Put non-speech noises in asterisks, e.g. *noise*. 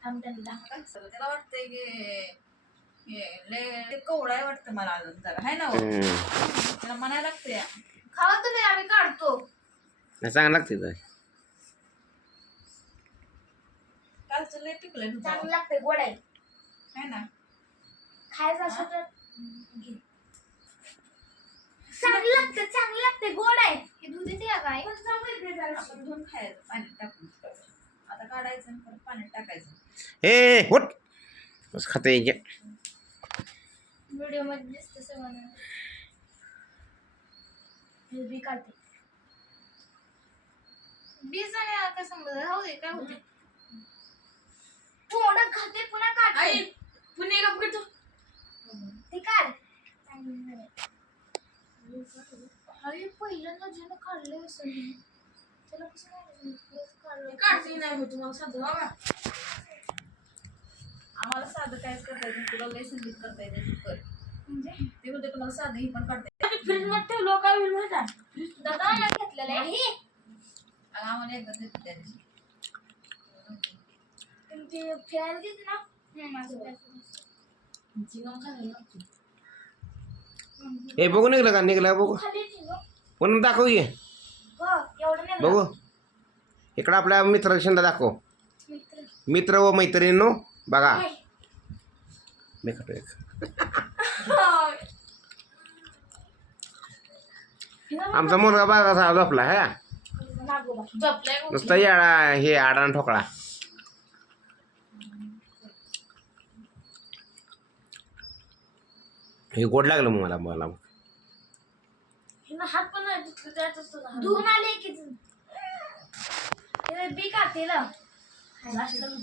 त्याला वाटतंय की हे लय ते कवळा आहे वाटतं मला अजून जरा हाय ना हो? हम्म. त्याला म्हणायला लागतंय खावा तुम्ही आम्ही काढतो नाही चांगलं लागते तर कालचं लय चांगलं लागते गोड आहे हाय ना खायचं असं तर घे. चांगलं लागतं चांगलं लागते गोड आहे हे दूध येते का काय पण चांगलं इकडे जरा. आपण धुवून खायचं पाण्यात टाकून आता काढायचं आणि परत पाण्यात टाकायचं. हे होट बस खातं व्हिडिओमध्ये दिसतं सगळं. हे बी काढते. बीज आणि हा काय समजा राहू दे काय होते थोडं खाते पुन्हा काढते. पुणे का बघतो ते काढ. अरे पहिल्यांदा ज्यानं काढले असं त्याला कसं माहिती? खरंच काढलं. काढते नाही मी तुम्हाला साधं बाबा आम्हाला साधं काहीच करता येत नाही. तुला लय संगीत करता येते तू कर. म्हणजे? ते होते तुला साधं ही पण करता येते फ्रीज मध्ये ठेवलो काय होईल माहिती दादा या घेतलेलं आहे. हे. आणि आम्हाला एकदा देते त्या दिवशी तुमची फिरायला देते ना हे बघू निघलं का? निघलं बघू? म्हणून दाखव ये हो एवढं नाही बघू. इकडं आपल्या मित्रांना दाखव. मित्र मित्र व मैत्रिणींनो बघा. मी खातो एक. *laughs* आमचा मुलगा बघा कसा झोपला हा? नुसतं याडा हे आडा ठोकळा. हे गोड लागलं मग मला. मला हात पण de pica queda.